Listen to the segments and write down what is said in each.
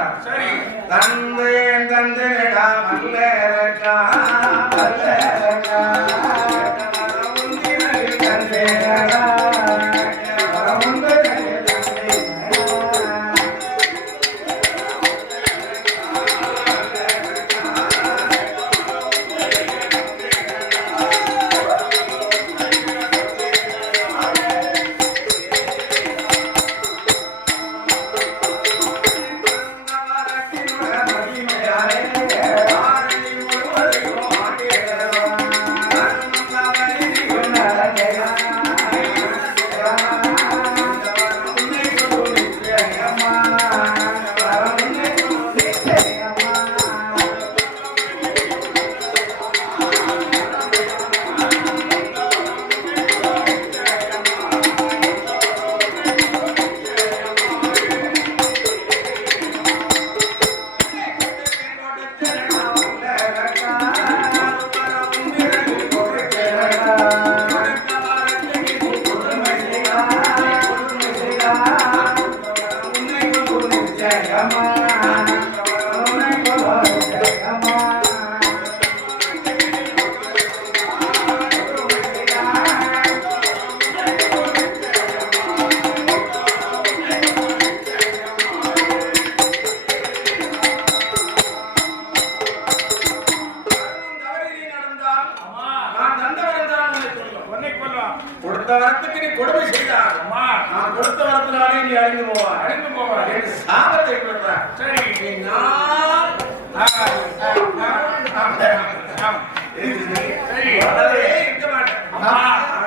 வருந்தாரே என்றார் சரி. தந்தை தந்தனடா மல்லரக்கா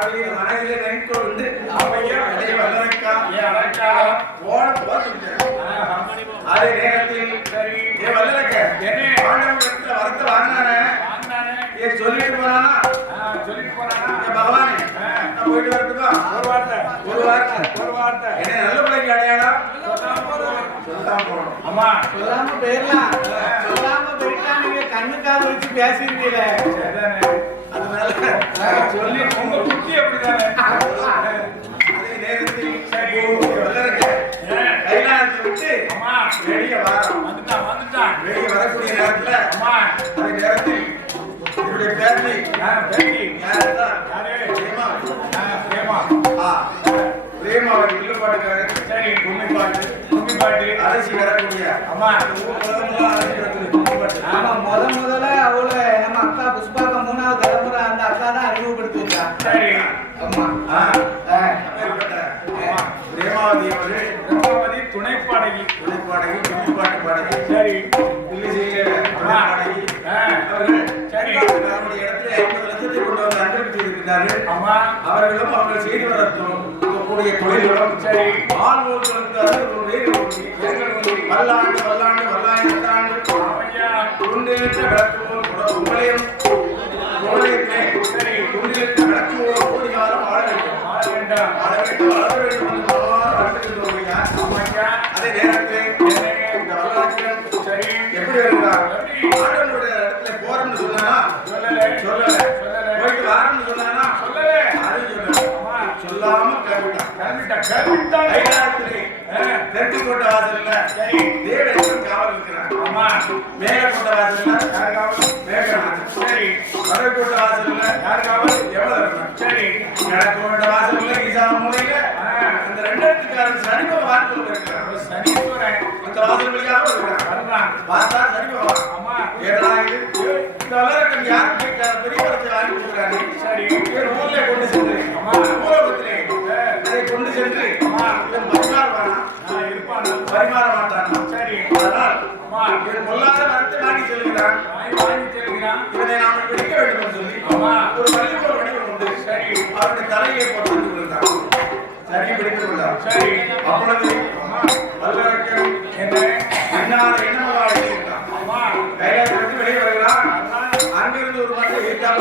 அவருடைய மனதிலே நினைக்கொண்டு அம்மையா. அதை வல்லரக்கா ஏ அழகா ஓட போச்சுட்டேன் ஆ, அதே நேரத்தில் சரி. ஏ வல்லரக்க என்ன? ஆண்டவனிடத்துல வரத்தை வாங்கினானே? வாங்கினானே. ஏ சொல்லிட்டு போனானா? ஆ, சொல்லிட்டு போனானா? ஏ பகவானே ஆ. நான் போயிட்டு வரட்டுமா? ஒரு வார்த்தை. ஒரு வார்த்தை. ஒரு வார்த்தை. என்ன நல்ல பிள்ளைக்கு அடையாளம் சொல்லாம போறோம். அம்மா. சொல்லாம போயிடலாம். சொல்லாம போயிட்டா நீங்க கண்ணுக்காக வச்சு பேசிருக்கீங்களே. சொல்லி உங்க புத்தி அப்படிதானே அதே நேரத்தில் சரி. விட்டு அம்மா வெளியே வந்துட்டான் வந்துட்டான் வெளியே வரக்கூடிய நேரத்துல அம்மா அதே நேரத்தில் இவருடைய யாருதான் யாரு பிரேமா பிரேமா ஆ பிரேமா அவர் வில்லு பாட்டுக்காரர் சரி கும்மி பாட்டு கும்மி பாட்டு அரசி வரக்கூடிய அம்மா ஊர் முதல்ல அரசி வரக்கூடிய கும்மி பாட்டு ஆமா முத முதல்ல அவள பிரேமாவதி அவர்கள் பிரம்மாவதி துணை பாடகி துணை பாடகி கும்மி பாட்டு பாடகி சரி பாடகி அவர்கள் சரி. நம்முடைய இடத்துல ஐம்பது லட்சத்தை கொண்டு வந்து அன்பளித்து இருக்கிறார்கள் அம்மா அவர்களும் அவர்கள் செய்து வரட்டும் கூடிய தொழில்களும் சரி. ஆள்வோர் கொடுத்த அருள் வேறு ஒன்றி, எங்கள் ஒன்றி, வல்லாண்டு விளக்குவோர் உங்களையும் கோடையிலே சரி துண்டிலிட்ட விளக்குவோர் கோடி காலம் வாழ வேண்டும். ஆள வேண்டாம். வாழ வேண்டும். வளர வேண்டும் என்று பலவாறு ஆண்டுகின்றோம் ஐயா. அதே நேரத்தில்? இந்த வரலாற்றில் சரி. எப்படி எப்படி? ஆண்டவனுடைய இடத்துல போறோம்னு சொன்னானா? சொல்லல. சொல்லல. போயிட்டு வாரம்னு சொன்னானா? சொல்லல. அது சொல்லல. அம்மா சொல்லாம கிளம்பிட்டான். கிளம்பிட்டா கிளம்பிட்டா கைலாயத்திலே தெற்கு கோட்டை வாசல்ல சரி. தேவேந்திரன் காவல் இருக்கிறார் அம்மா மேல கோட்டை வாசல்ல சரி வடக்கு கோட்டை வாசல்ல யார் காவல் யமதர்மன் சரி. கிழக்கு கோட்டை வாசல்ல ஈசான மூலையில ஆ. அந்த ரெண்டாயிரத்துக்காரன் சனி பகவான் இருக்கிறார் சனீஸ்வரன் அந்த வாசல் வழியாக வருகிறார் பார்த்தா அம்மா இது? யார் கேட்டார் பெரிய வரத்தை வாங்கி கொடுக்குறாரு சரி. இவர் ஊர்ல கொண்டு சென்று? அம்மா. ஊரகத்திலே அதை கொண்டு சென்று அம்மா. இவன் பரிமாறுவானா? இருப்பான்? பரிமாற மாட்டானா? சரி. அதனால் அம்மா. இவன் பொல்லாத வரத்தை வாங்கி செல்கிறான். நாம் பிடிக்க வேண்டும் என்று சொல்லி ஒரு பள்ளிக்கூட உண்டு சரி அவருடைய தலையை போட்டு கொண்டிருந்தான் சரி பிடித்துக் கொண்டார். சரி அப்பொழுது வல்லரக்கன் என்ன அண்ணாத எண்ணமாக இருக்கிறான் அம்மா வெளியே அங்கிருந்து ஒரு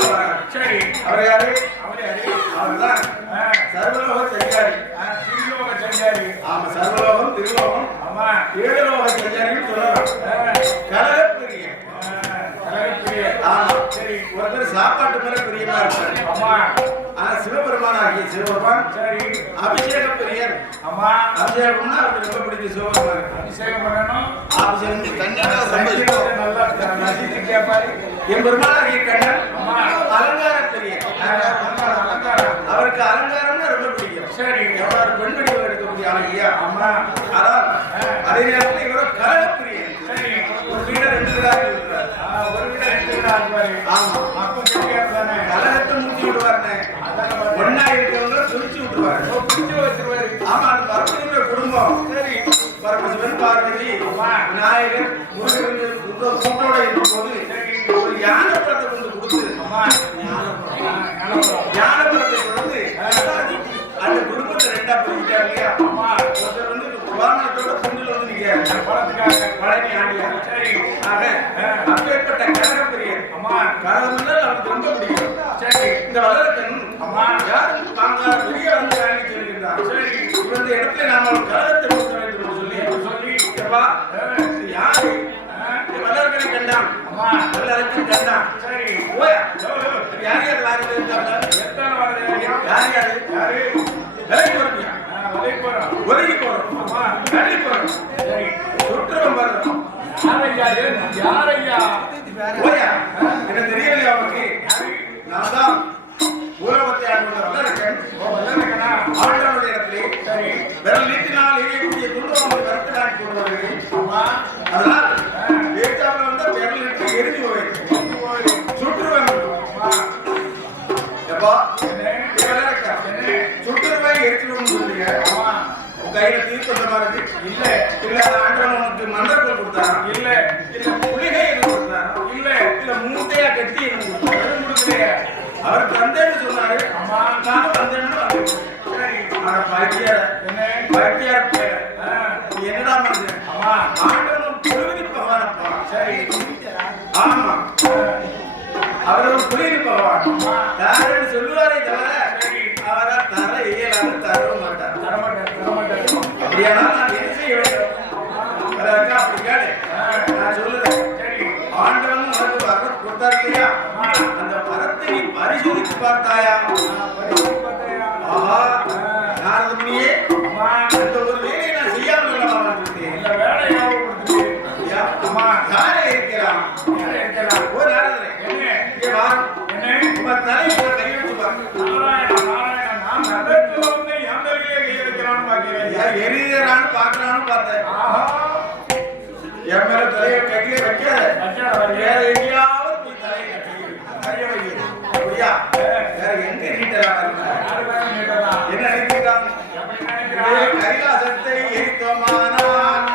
வரார். சரி அவர் யாரு? அவர்தான். சர்வலோக சஞ்சாரி. ஆமா சர்வலோகம் திருலோகம். ஏழு லோக சஞ்சாரின்னு சொல்லலாம் ஆ, கலகப்பிரிய ஆ, கலகப்பிரிய ஆமா சரி ஒருத்தர் சாப்பாட்டு மேல பிரியமா இருப்பார். அம்மா ஆனா சிவபெருமான் ஆகிய சிவபெருமான் சரி. அபிஷேக பிரியர். அம்மா அபிஷேகம்னா அவருக்கு ரொம்ப பிடிக்கும் சிவபெருமான் அபிஷேகம் பண்ணணும். அபிஷேகம் இஷ்டம். நல்லா ரசித்து கேட்பாரு என் பெருமாள் ஆகிய கண்ணன் பிரியர். அலங்காரம், அலங்காரம். அவருக்கு அலங்காரம்னா ரொம்ப பிடிக்கும். சரி. எவ்வளவு பெண் வடிவம் எடுக்கக்கூடிய அழகியா அம்மா அதான் அதே நேரத்தில் இவரோ கலகப்பிரியர் சரி. ஒரு வீடு ரெண்டு கலகத்தை மூட்டி விடுவாருன்னு. ஒன்னா இருக்கிறவங்க சுரிச்சு விட்டுருவாரு. ஓ, பிடிச்சு வச்சிருவாரு. ஆமா அந்த பரமசிவனுடைய குடும்பம். சரி. பரமசிவன் பார்வதி விநாயகர் முருகன் கூட்ட- கூட்டோட இருக்கும்போது ஒரு யானை பழத்தை கொண்டு கொடுத்து ஆ, ஞானபுரம். ஞானபுரத்தை கொடுத்து அந்த குடும்பத்தை ரெண்டா பிரிச்சுட்டாரு இல்லையா அம்மா ஒருத்தர் வந்து வாகனத்தோட குண்டில் வந்து நிக்கிறார் பழத்துக்காக பழனி ஆண்டியார் சரி ஆக அப்பேற்பட்ட கனகப்பிரியர் அம்மா கனகம்னா அவருக்கு ரொம்ப பிடிக்கும் சரி இந்த வல்லரக்கன் அம்மா. யாரும் தாங்காத வெளியே வந்து வாங்கி சொல்கின்றார் சரி இடத்துல நாம ஒரு கலகத்தை கொடுக்க வேண்டும் என்று சொல்லி சொல்லி இது யாரு? வல்லரக்கனை கண்டான். அம்மா வல்லரக்கன் கண்டான். சரி. யார் யார் இருந்தாங்க எத்தனை வருது? யார் யாரு? யாரு? விலகி போறோம் ஆ, உதவி போறோம். ஒதுங்கி போறோம். அம்மா தள்ளி போறோம். சரி. சுற்றுவம் வர்றோம் யாரையா? இது? யாரையா? ஓயா என்ன தெரியலையா அவனுக்கு நான் தான் தீர்ப்பந்தமா இல்ல இல்ல ஆண்டவன் உனக்கு மந்திரங்கள் கொடுத்தாரா? இல்ல இல்ல புலிகை எனக்கு கொடுத்தாரா? இல்ல இல்ல மூட்டையா கட்டி எனக்கு கொடுத்தாரா கொடுக்கலையே? அவர் தந்தேன்னு சொன்னாரு. அம்மா நானும் தந்தேன்னு வந்தேன் சரி என்ன? பைத்தியார பேர. என்னடா மனுஷன் அம்மா ஆண்டவன் புலிவிதி பகவானப்பா சரி. ஆமா. அவர் ஒரு புலிவிதி பகவான். யாருன்னு சொல்லுவாரே தவிர அவரை தர இயலாத தரவும் மாட்டார். தரமாட்டார் வேண்டும் அதற்கா அப்படி கேளு. நான் சொல்லுறேன் சரி. ஆண்டவன் உனக்கு வரம் கொடுத்தார் இல்லையா அந்த வரத்தை நீ பரிசோதித்து பார்த்தாயா? ஆஹா ஆ, நாரத முனியே அம்மா அந்த ஒரு வேலையை நான் செய்யாமல் வந்திருந்தேன் இந்த வேலை ஞாபகம் கொடுத்துட்டு ஐயா, அம்மா. யாரே இருக்கிறான்? யாரை இருக்கலாம் ஓ நாரதரே. என்ன? இங்கே வா என்ன? உங்க தலையை நான் கை வச்சு பாருங்க எரியுறான்னு பாக்குறான்னு பார்த்தேன். என் மேல தலையை கையிலே வரையே வேற எங்கேயாவது போய் தலையை வேற எங்க என்ன நினைக்கிறான் கைலாசத்தை எரித்தோமானால்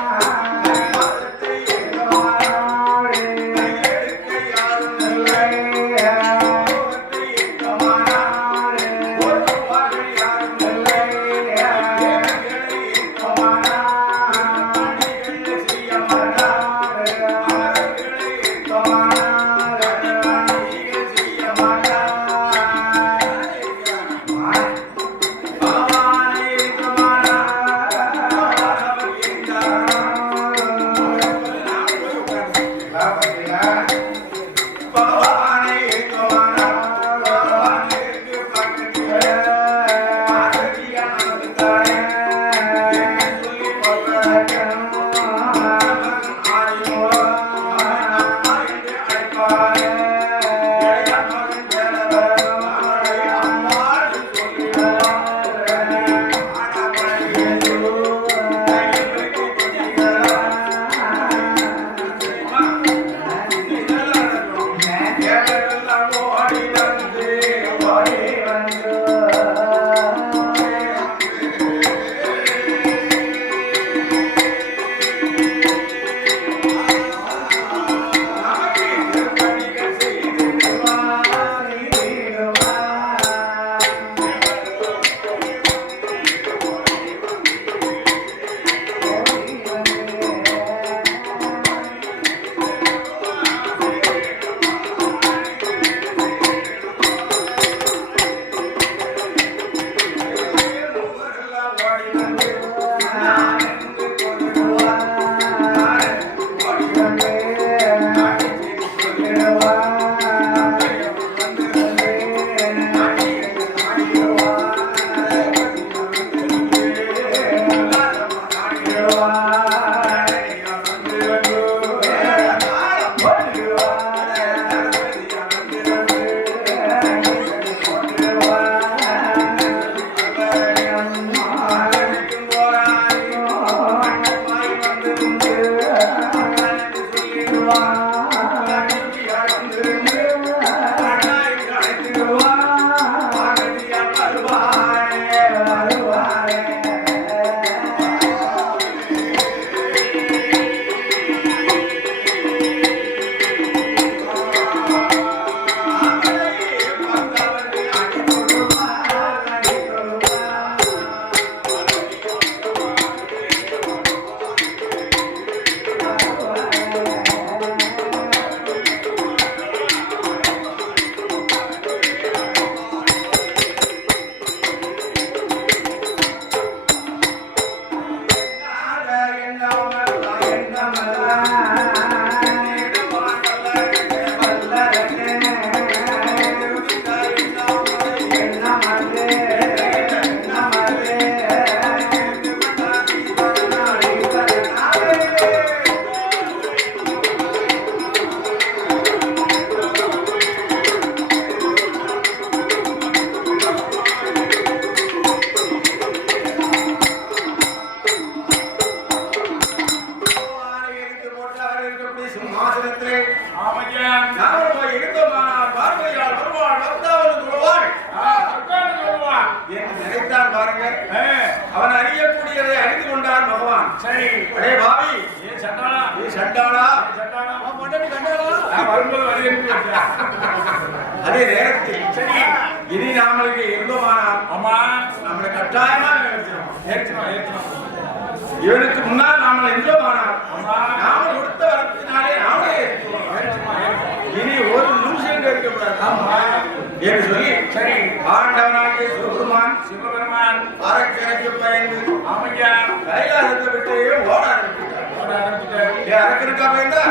ஏன் அரக்கனுக்கா பயந்தா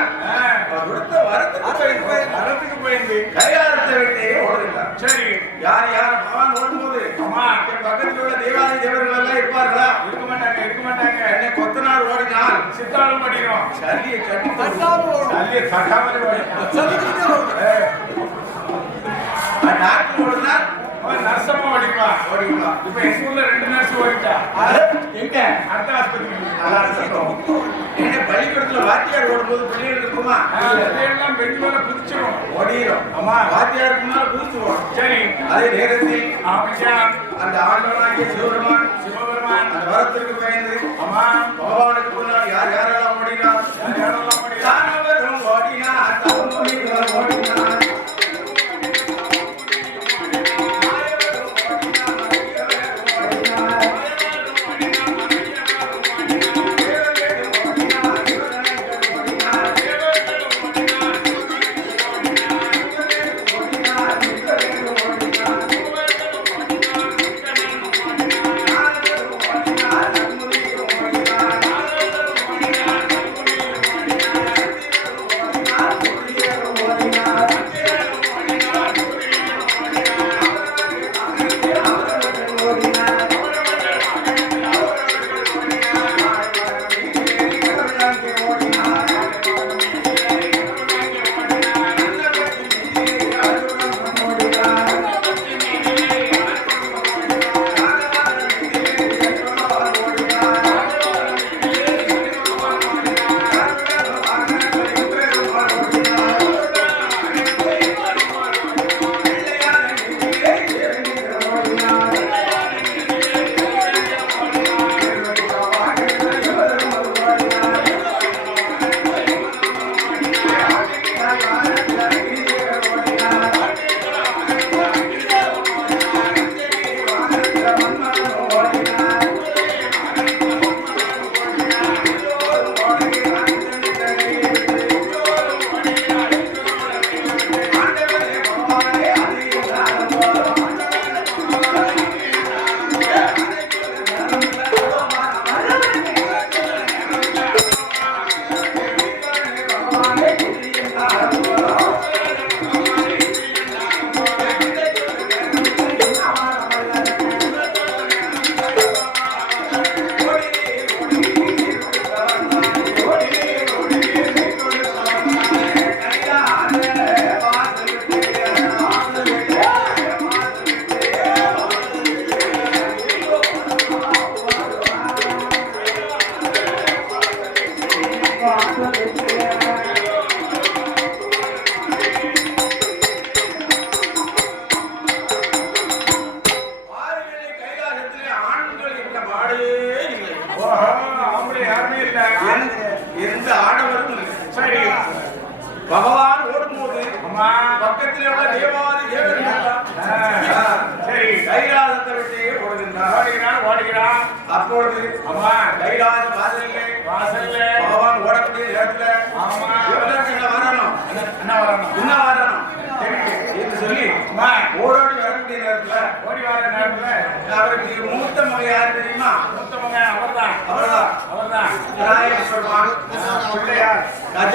கொடுத்த வரத்துக்கு பயந்து அறத்துக்கு போயிருந்து கைலாசத்தை விட்டு ஓடுகிறார் சரி. யார் யார்? பகவான் ஓடும்போது. அம்மா என் பக்கத்தில் உள்ள தேவாதி தேவர்கள் எல்லாம் இருப்பார்களா? இருக்க மாட்டாங்க இருக்க மாட்டாங்க. என்னை கொத்தனார் ஓடினால். சித்தாலும் படிக்கிறோம் சல்லியை கட்டி நல்ல தகாமல் டாக்டர் ஓடினால் அவன் நர்சமா ஓடிப்பா ஓடிக்கலாம் இப்ப என் ஸ்கூல்ல ரெண்டு நர்ஸ் ஓடிட்டா? எங்க? அடுத்த பள்ளிக்கூடத்துல வாத்தியார் ஓடும்போது பிள்ளைகள் இருக்குமா? எல்லாம் பெஞ்சு மேல குதிச்சிடும் ஆமா. வாத்தியாருக்கு சரி. அதே நேரத்தில் ஆமையா அந்த ஆண்டவனாகிய சிவபெருமான் சிவபெருமான். அந்த வரத்திற்கு பயந்து அம்மா. பகவானுக்கு முன்னால் யார் யாரெல்லாம் ஓடினார்? யார் யாரெல்லாம்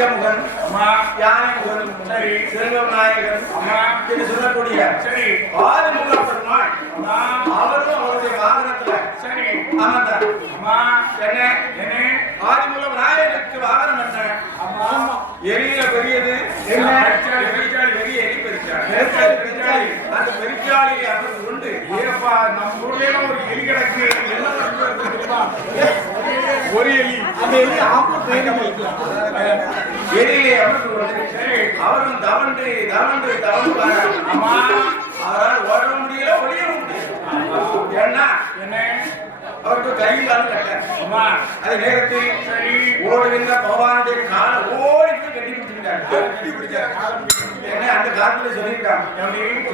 அம்மா யானைமுகன் சரி. செல்வ விநாயகர் அம்மா என்று சொல்லக்கூடிய சரி. ஆதிமுக பெருமாள் அம்மா அவரும் அவருடைய வாகனத்துல சரி. அமர்ந்தார். அம்மா. என்ன என்ன? வாகனம் என்ன? அம்மா. எரியில பெரியது என்ன? பெருச்சாளி பெருச்சாளி பெரிய எரி பெருச்சாளி. பெருச்சாளி, பெருச்சாளி. அந்த பெருச்சாளியை அமர்ந்து கொண்டு ஏப்பா நம்ம ஊர்லயே ஒரு எலி கிடக்கு என்ன ஒரு எலி. அந்த எலி ஆம்பூர் ட்ரெயினில் எரியிலே அமர்ந்து கொண்டு சரி அவரும் தவண்டு தவண்டு வரார். அம்மா அவரால் ஓடவும் முடியல ஒளியவும் முடியல. ஏன்னா என்ன? அவருக்கு கையில் அம்மா அதே நேரத்தில் ஓடுகின்ற பகவானுடைய காலை ஓடி போய் கட்டி பிடிச்சிட்டாங்க கட்டி பிடிச்சார். காலம் என்ன அந்த காலத்துல சொல்லியிருக்காங்க.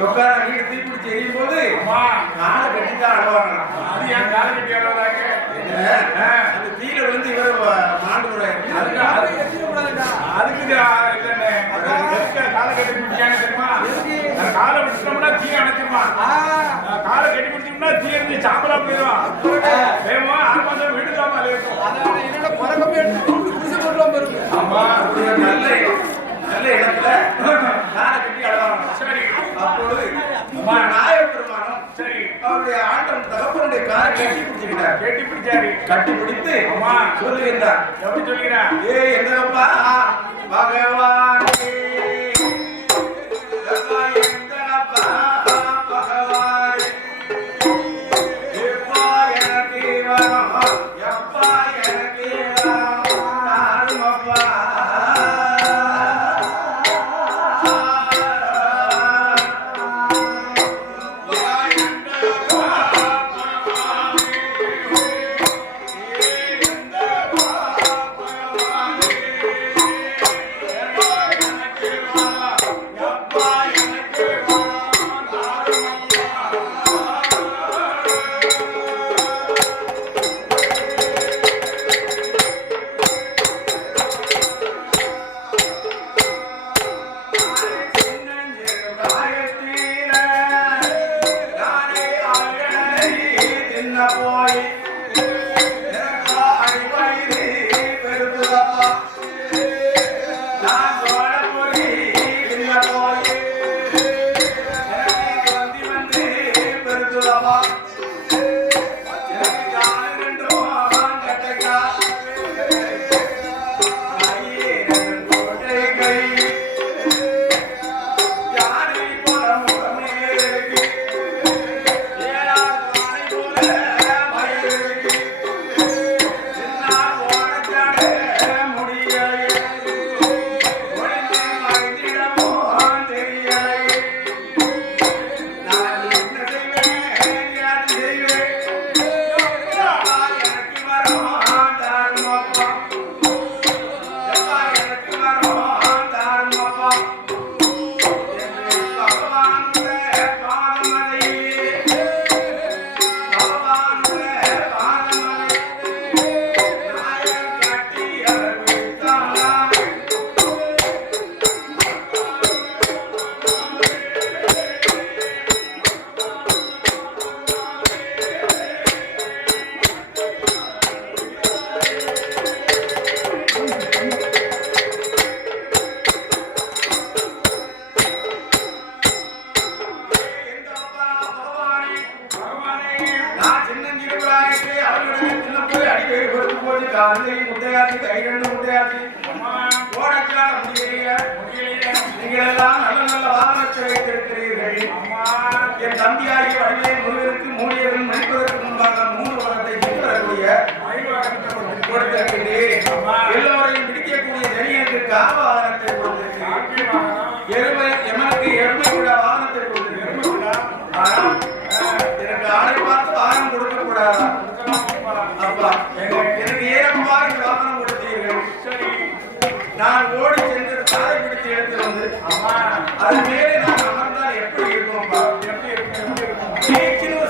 சொக்கார வீடு தீப்பிடிச்சு எரியும் போது அம்மா காலை கட்டி தான் அழுவாங்களாம். அது ஏன் கால கட்டி என்ன? அந்த தீயில விழுந்து இவர் மாண்டு காலை கட்டி பிடிச்சாங்க தெரியுமா? காலை பிடிச்சிட்டோம்னா தீ அணைச்சிருமா? நான் காலை கட்டி பிடிச்சோம்னா தீ எரிஞ்சு சாம்பலா வேகமா ஆறு மாசம் வீடு சாம்பல் இருக்கும். அம்மா, அப்படி ஒரு நல்ல நல்ல இடத்துல காலை கட்டி அழுவாங்க சரி அப்பொழுது அம்மா நாயக பெருமானம் சரி. அவருடைய ஆண்டம் தகப்பனுடைய காலை கட்டி பிடிச்சிருக்கிறார் கட்டி பிடிச்சாரு. கட்டி பிடித்து அம்மா. சொல்லுகின்றார். எப்படி சொல்லிக்கிறா ஏ என்னப்பா? பகவான்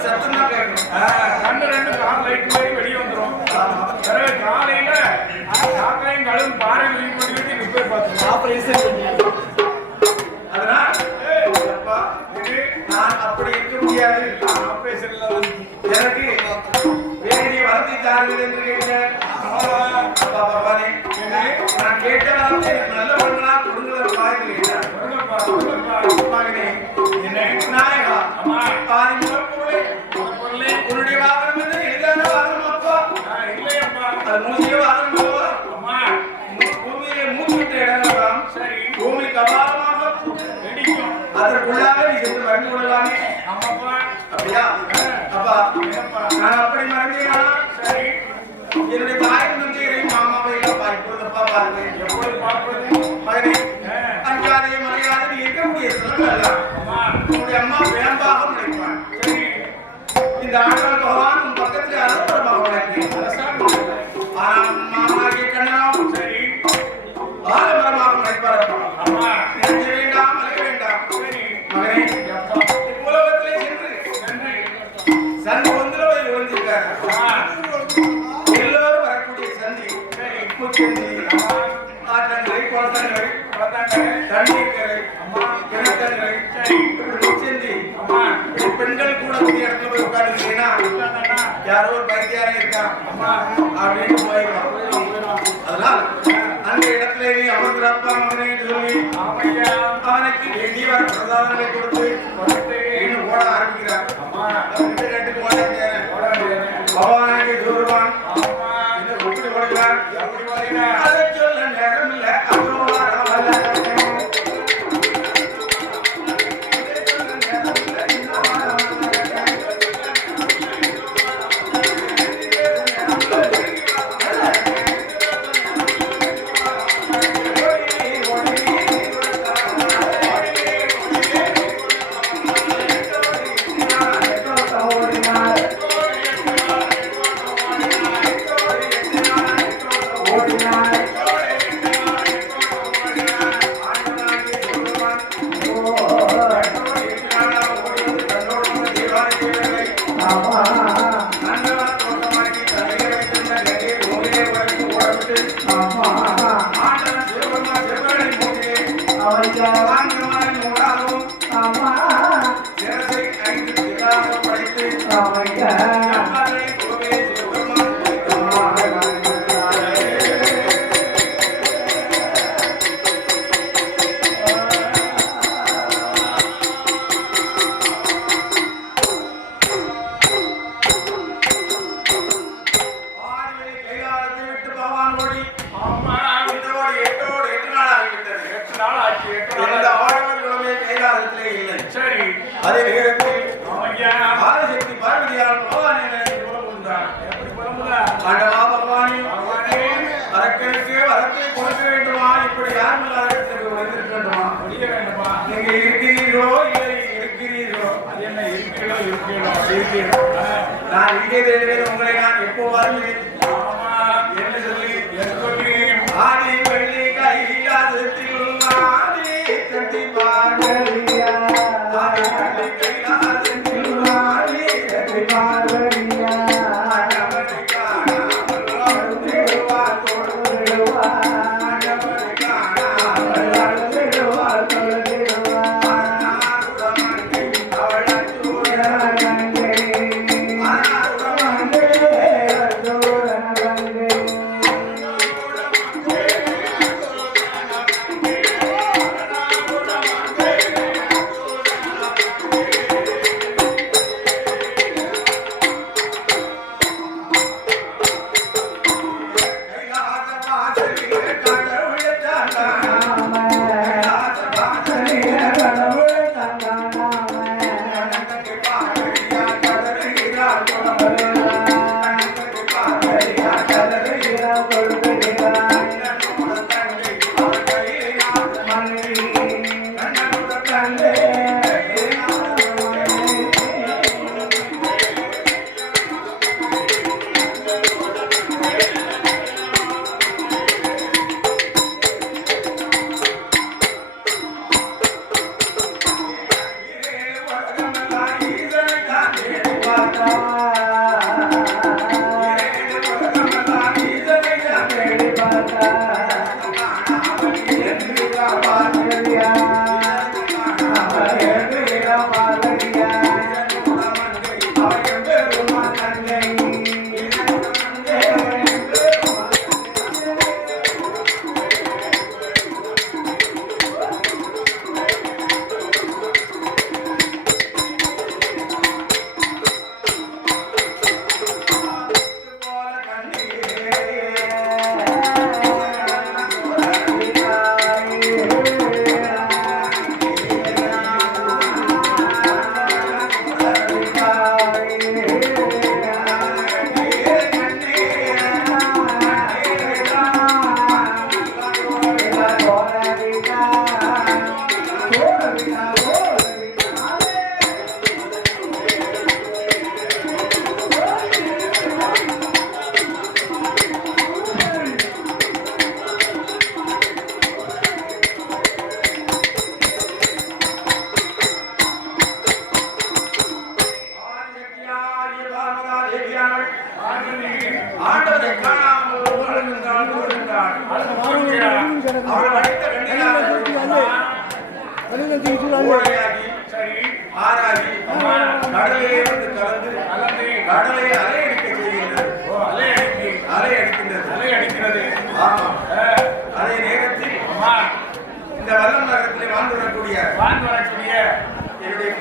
சத்தம் தான் கண்ணு ரெண்டு கால் லைட் மாதிரி வெளியே வந்துரும் பிறகு காலையில காக்காயும் கழுவும் பாறை வெளியே பண்ணி போய் பார்த்து ஆபரேஷன் அதனால நான் அப்படி இருக்க முடியாது ஆபரேஷன்ல வந்து எனக்கு வேண்டிய வரத்தை தாருங்கள் என்று கேட்டேன் நான் கேட்ட நல்ல ஒன்றா கொடுங்கள் பாருங்க கேட்டார் என்ன? நாயகா உன்னுடைய வாகனம் என்ன எளிதான வாகனம் அப்பா இல்லையப்பா. அது மூசிய வாகனம் அல்லவா? அம்மா, மூ- பூமியிலே மூச்சுவிட்ட இடங்கள்லாம் சரி. பூமி கபாலமாக வெடிக்கும். அதற்குள்ளாக நீ சென்று மறந்து கொள்ளலாமே ஆமாப்பா. அப்படியா அப்பா என்னப்பா? நான் அப்படி மறந்தேனா சரி. என்னுடைய தாய் தந்தையரை மாமாவை இல்லப்பா இப்பொழுதப்பா பாருங்க எப்பொழுது பார்ப்பது? மகனே ஆ. அஞ்சாதே மறையாதே நீ இருக்கக்கூடிய சிலம்பல்ல அம்மா, உன்னுடைய அம்மா வேம்பாக நினைப்பான் சரி. இந்த ஆண்டாள் பகவான் உன். ஆனால் மாமாகிய கண்ணனும் சரி. ஆலமரமாக அம்மா, நெஞ்ச வேண்டாம் அலைய வேண்டாம். மகனே? உலகத்திலே சென்று. சன் ஒன்றுல ஒழிஞ்சிருக்காரு அம்மா, எல்லோரும் வரக்கூடிய சந்தி. முச்சந்தி ஆற்றங்கரை குளத்தங்கரை. தண்ணீர் கரை கிணத்தங்கரை முச்சந்தி பெண்கள் கூட இடத்துல போய். யாரோ ஒரு பைத்தியாரே இருக்கான். அம்மா, அப்படின்னு போயிடும். அதனால் அந்த இடத்துல நீ அமர்ந்திரப்பா மகனே என்று சொல்லி அவனுக்கு வேண்டிய வர பிரசாதங்களை கொடுத்து ஓட ஆரம்பிக்கிறார். ரெண்டு ஓட. பகவானாகிய தூர்வான்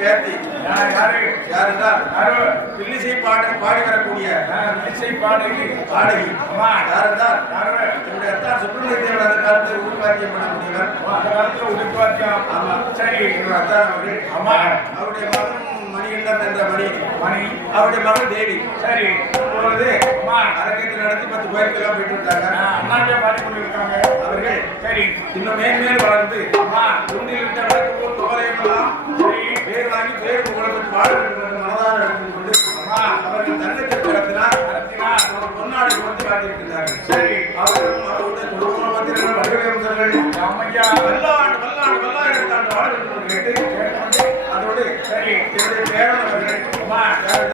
என்னுடைய பேத்தி. யார் யாரு? யார்? என்றால் யாரு பில்லிசை பாடி வரக்கூடிய இசை பாடகி பாடகி அம்மா யார் என்றால் யாரு? என்னுடைய அத்தா சுப்பிரமணிய தேவன் அந்த காலத்தில் உருவாக்கியம் அந்த காலத்துல உடுப்பாத்தியம். ஆமா. சரி. என்னோட அம்மா. அவருடைய மகன் மணிகண்டன் என்ற மணி. மணி. அவருடைய மகன் தேவி. சரி. இப்பொழுது அம்மா. அரங்கத்தை நடத்தி பத்து கோயிலுக்கெல்லாம் போயிட்டு இருக்காங்க ஆ, அண்ணாவே பாடி கொண்டிருக்காங்க. அவர்கள் சரி. இன்னும் மேன்மேல் வளர்ந்து அம்மா. துண்டில் விட்ட வழக்கு போல் புகழையெல்லாம் சரி. பேர் வாங்கி பேர் புகழ பெற்று வாழ வேண்டும் என்று மனதார எடுத்துக் கொண்டு அவர்கள் பொன்னாடை கொடுத்து காத்திருக்கின்றார்கள் சரி அவர்களும் அவருடைய குடும்ப மந்திரங்கள் வடிவமைச்சர்கள் அம்மையா. பல்லாண்டு பல்லாண்டு பல்லாயிரத்தாண்டு வாழ வேண்டும் என்று கேட்டு அதோடு சரி என்னுடைய பேரன்